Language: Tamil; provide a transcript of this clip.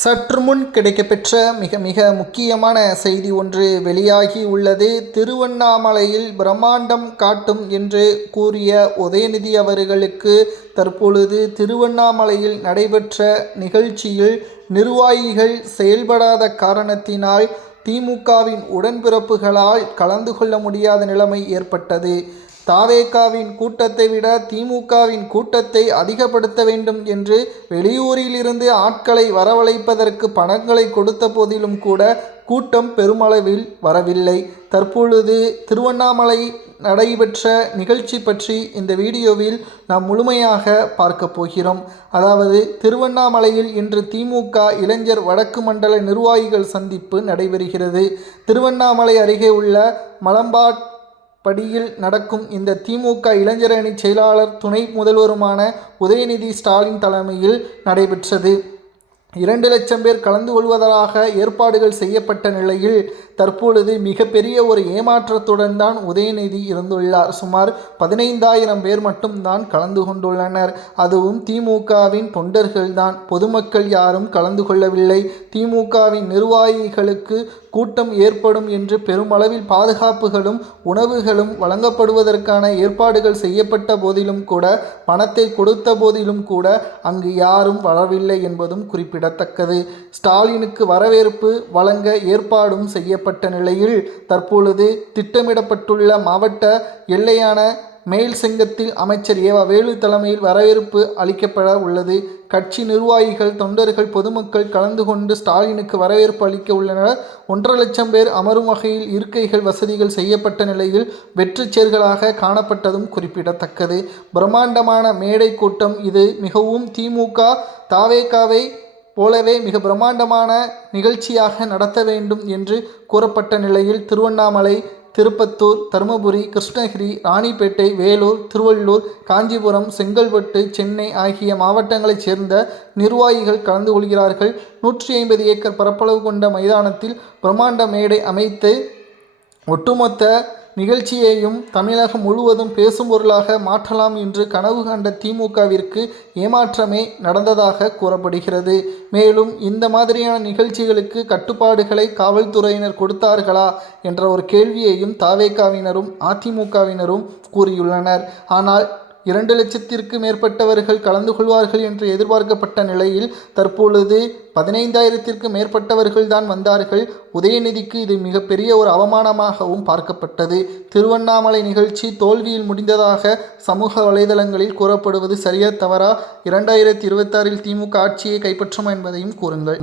சற்று முன் கிடைக்கப்பெற்ற மிக மிக முக்கியமான செய்தி ஒன்று வெளியாகி உள்ளது. திருவண்ணாமலையில் பிரம்மாண்டம் காட்டும் என்று கூறிய உதயநிதி அவர்களுக்கு தற்பொழுது திருவண்ணாமலையில் நடைபெற்ற நிகழ்ச்சியில் நிர்வாகிகள் செயல்படாத காரணத்தினால் திமுகவின் உடன்பிறப்புகளால் கலந்து கொள்ள முடியாத நிலைமை ஏற்பட்டது. தாவேகாவின் கூட்டத்தை விட திமுகவின் கூட்டத்தை அதிகப்படுத்த வேண்டும் என்று வெளியூரிலிருந்து ஆட்களை வரவழைப்பதற்கு பணங்களை கொடுத்த போதிலும் கூட கூட்டம் பெருமளவில் வரவில்லை. தற்பொழுது திருவண்ணாமலை நடைபெற்ற நிகழ்ச்சி பற்றி இந்த வீடியோவில் நாம் முழுமையாக பார்க்க போகிறோம். அதாவது திருவண்ணாமலையில் இன்று திமுக இளைஞர் வடக்கு மண்டல நிர்வாகிகள் சந்திப்பு நடைபெறுகிறது. திருவண்ணாமலை அருகே உள்ள மலம்பாட் படியில் நடக்கும் இந்த திமுக இளைஞரணி செயலாளர் துணை முதல்வருமான உதயநிதி ஸ்டாலின் தலைமையில் நடைபெற்றது. 2 லட்சம் பேர் கலந்து கொள்வதாக ஏற்பாடுகள் செய்யப்பட்ட நிலையில் தற்பொழுது மிகப்பெரிய ஒரு ஏமாற்றத்துடன் தான் உதயநிதி இருந்துள்ளார். சுமார் 15,000 பேர் மட்டும்தான் கலந்து கொண்டுள்ளனர். அதுவும் திமுகவின் தொண்டர்கள் தான். பொதுமக்கள் யாரும் கலந்து கொள்ளவில்லை. திமுகவின் நிர்வாகிகளுக்கு கூட்டம் ஏற்படும் என்று பெருமளவில் பாதுகாப்புகளும் உணவுகளும் வழங்கப்படுவதற்கான ஏற்பாடுகள் செய்யப்பட்ட போதிலும் கூட, பணத்தை கொடுத்த போதிலும் கூட அங்கு யாரும் வரவில்லை என்பதும் குறிப்பிடத்தக்கது. ஸ்டாலினுக்கு வரவேற்பு வழங்க ஏற்பாடும் செய்யப்பட்ட நிலையில் தற்பொழுது திட்டமிடப்பட்டுள்ள மாவட்ட எல்லையான மேல் செங்கத்தில் அமைச்சர் ஏவா வேலு தலைமையில் வரவேற்பு அளிக்கப்பட உள்ளது. கட்சி நிர்வாகிகள், தொண்டர்கள், பொதுமக்கள் கலந்து கொண்டு ஸ்டாலினுக்கு வரவேற்பு அளிக்க உள்ளனர். 1.5 லட்சம் பேர் அமரும் வகையில் இருக்கைகள் வசதிகள் செய்யப்பட்ட நிலையில் வெற்றி சேர்களாக காணப்பட்டதும் குறிப்பிடத்தக்கது. பிரம்மாண்டமான மேடை கூட்டம் இது. மிகவும் திமுக தாவேகாவை போலவே மிக பிரம்மாண்டமான நிகழ்ச்சியாக நடத்த வேண்டும் என்று கூறப்பட்ட நிலையில் திருவண்ணாமலை, திருப்பத்தூர், தருமபுரி, கிருஷ்ணகிரி, ராணிப்பேட்டை, வேலூர், திருவள்ளூர், காஞ்சிபுரம், செங்கல்பட்டு, சென்னை ஆகிய மாவட்டங்களைச் சேர்ந்த நிர்வாகிகள் கலந்து கொள்கிறார்கள். 150 ஏக்கர் பரப்பளவு கொண்ட மைதானத்தில் பிரம்மாண்ட மேடை அமைத்து ஒட்டுமொத்த நிகழ்ச்சியையும் தமிழகம் முழுவதும் பேசும் பொருளாக மாற்றலாம் என்று கனவு கண்ட திமுகவிற்கு ஏமாற்றமே நடந்ததாக கூறப்படுகிறது. மேலும் இந்த மாதிரியான நிகழ்ச்சிகளுக்கு கட்டுப்பாடுகளை காவல்துறையினர் கொடுத்தார்களா என்ற ஒரு கேள்வியையும் தாவேகாவினரும் அதிமுகவினரும் கூறியுள்ளனர். ஆனால் 2 லட்சத்திற்கு மேற்பட்டவர்கள் கலந்து கொள்வார்கள் என்று எதிர்பார்க்கப்பட்ட நிலையில் தற்பொழுது 15,000த்திற்கு மேற்பட்டவர்கள் தான் வந்தார்கள். உதயநிதிக்கு இது மிகப்பெரிய ஒரு அவமானமாகவும் பார்க்கப்பட்டது. திருவண்ணாமலை நிகழ்ச்சி தோல்வியில் முடிந்ததாக சமூக வலைதளங்களில் கூறப்படுவது சரியா தவறா? 2026இல் திமுக ஆட்சியை கைப்பற்றுமா என்பதையும் கூறுங்கள்.